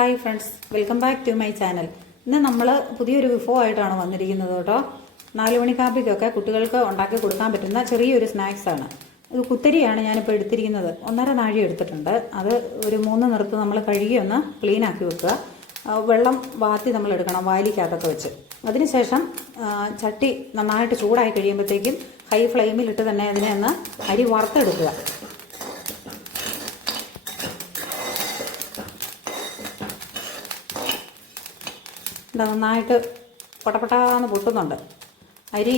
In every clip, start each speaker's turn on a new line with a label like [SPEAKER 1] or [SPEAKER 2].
[SPEAKER 1] Hi friends welcome back to my channel ഇന്ന് നമ്മൾ പുതിയൊരു വിഭവമായിട്ടാണ് വന്നിരിക്കുന്നത് കേട്ടോ. നാല് മണി കാപ്പിക്കൊക്കെ കുട്ടികൾക്ക് ഉണ്ടാക്കി കൊടുക്കാൻ പറ്റുന്ന ചെറിയൊരു സ്നാക്സാണ് ഇത് കുത്തരിയാണ് ഞാനിപ്പോൾ എടുത്തിരിക്കുന്നത്. ഒന്നര നാഴി എടുത്തിട്ടുണ്ട്. അത് ഒരു മൂന്ന് നിറത്ത് നമ്മൾ കഴുകി ഒന്ന് ക്ലീൻ ആക്കി വെക്കുക. വെള്ളം വാത്തി നമ്മൾ എടുക്കണം വായിലിക്കകത്തൊക്കെ വെച്ച്. അതിനുശേഷം ചട്ടി നന്നായിട്ട് ചൂടായി കഴിയുമ്പോഴത്തേക്കും ഹൈ ഫ്ലെയിമിലിട്ട് തന്നെ അതിനെ ഒന്ന് അരി വറുത്തെടുക്കുക. നന്നായിട്ട് പൊട്ടപ്പൊട്ടാന്ന് പൊട്ടുന്നുണ്ട്. അരി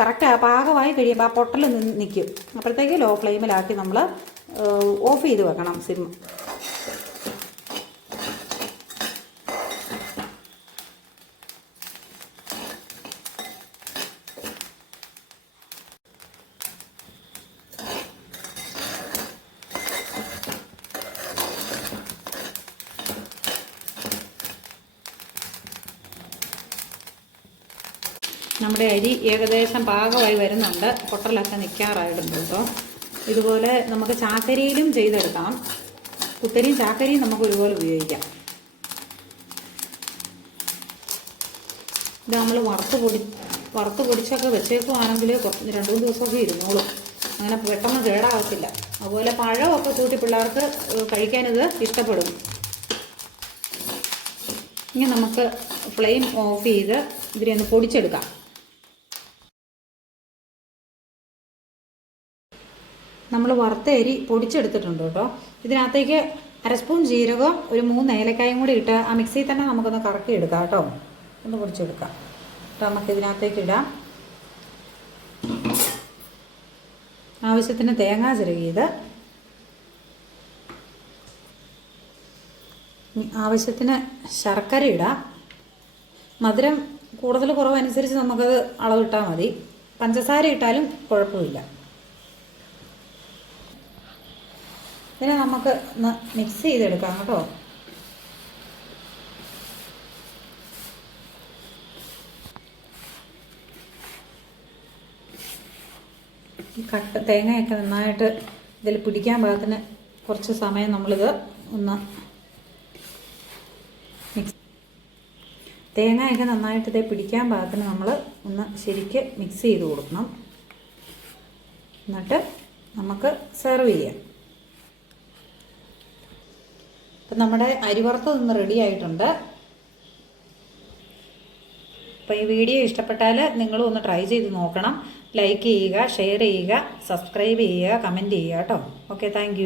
[SPEAKER 1] കറക്റ്റ് പാകമായി കഴിയുമ്പോൾ ആ പൊട്ടൽ നിൽക്കും അപ്പോഴത്തേക്ക് ലോ ഫ്ലെയിമിലാക്കി നമ്മൾ ഓഫ് ചെയ്ത് വെക്കണം സിം നമ്മുടെ അരി ഏകദേശം പാകമായി വരുന്നുണ്ട്. പൊട്ടലൊക്കെ നിൽക്കാറായിട്ടുണ്ട് കേട്ടോ. ഇതുപോലെ നമുക്ക് ചാക്കരിയിലും ചെയ്തെടുക്കാം. കുത്തരിയും ചാക്കരിയും നമുക്ക് ഒരുപോലെ ഉപയോഗിക്കാം. ഇത് നമ്മൾ വറുത്ത് പൊടി വറുത്ത് പൊടിച്ചൊക്കെ വെച്ചേക്കുവാണെങ്കിൽ കുറച്ച് രണ്ട് മൂന്ന് ദിവസമൊക്കെ ഇരുന്നോളും. അങ്ങനെ പെട്ടെന്ന് കേടാകത്തില്ല. അതുപോലെ പഴമൊക്കെ കൂട്ടി പിള്ളേർക്ക് കഴിക്കാനിത് ഇഷ്ടപ്പെടും. ഇനി നമുക്ക് ഫ്ലെയിം ഓഫ് ചെയ്ത് ഇതിനെ ഒന്ന് പൊടിച്ചെടുക്കാം. നമ്മൾ വറുത്ത അരി പൊടിച്ചെടുത്തിട്ടുണ്ട് കേട്ടോ. ഇതിനകത്തേക്ക് അര സ്പൂൺ ജീരകം ഒരു മൂന്ന് ഏലക്കായും കൂടി ഇട്ട് ആ മിക്സിയിൽ തന്നെ നമുക്കൊന്ന് കറക്കി എടുക്കാം കേട്ടോ. ഒന്ന് പൊടിച്ചെടുക്കാം. കേട്ടോ നമുക്ക് ഇതിനകത്തേക്ക് ഇടാം. ആവശ്യത്തിന് തേങ്ങ ചിരകിയത്. ആവശ്യത്തിന് ശർക്കര ഇടാം. മധുരം കൂടുതൽ കുറവനുസരിച്ച് നമുക്കത് അളവിട്ടാൽ മതി. പഞ്ചസാര ഇട്ടാലും കുഴപ്പമില്ല. ഇതിനെ നമുക്ക് ഒന്ന് മിക്സ് ചെയ്തെടുക്കാം കേട്ടോ. ഈ കട്ട തേങ്ങയൊക്കെ നന്നായിട്ട് ഇതിൽ പിടിക്കാൻ പാകത്തിന് കുറച്ച് സമയം നമ്മളിത് ഒന്ന് തേങ്ങയൊക്കെ നന്നായിട്ട് ഇതേ പിടിക്കാൻ പാകത്തിന് നമ്മൾ ഒന്ന് ശരിക്ക് മിക്സ് ചെയ്ത് കൊടുക്കണം. എന്നിട്ട് നമുക്ക് സെർവ് ചെയ്യാം. അപ്പം നമ്മുടെ അരിവറുത്ത് നിന്ന് റെഡി ആയിട്ടുണ്ട്. അപ്പോൾ ഈ വീഡിയോ ഇഷ്ടപ്പെട്ടാൽ നിങ്ങളും ഒന്ന് ട്രൈ ചെയ്ത് നോക്കണം. ലൈക്ക് ചെയ്യുക ഷെയർ ചെയ്യുക സബ്സ്ക്രൈബ് ചെയ്യുക കമന്റ് ചെയ്യുക കേട്ടോ. Okay thank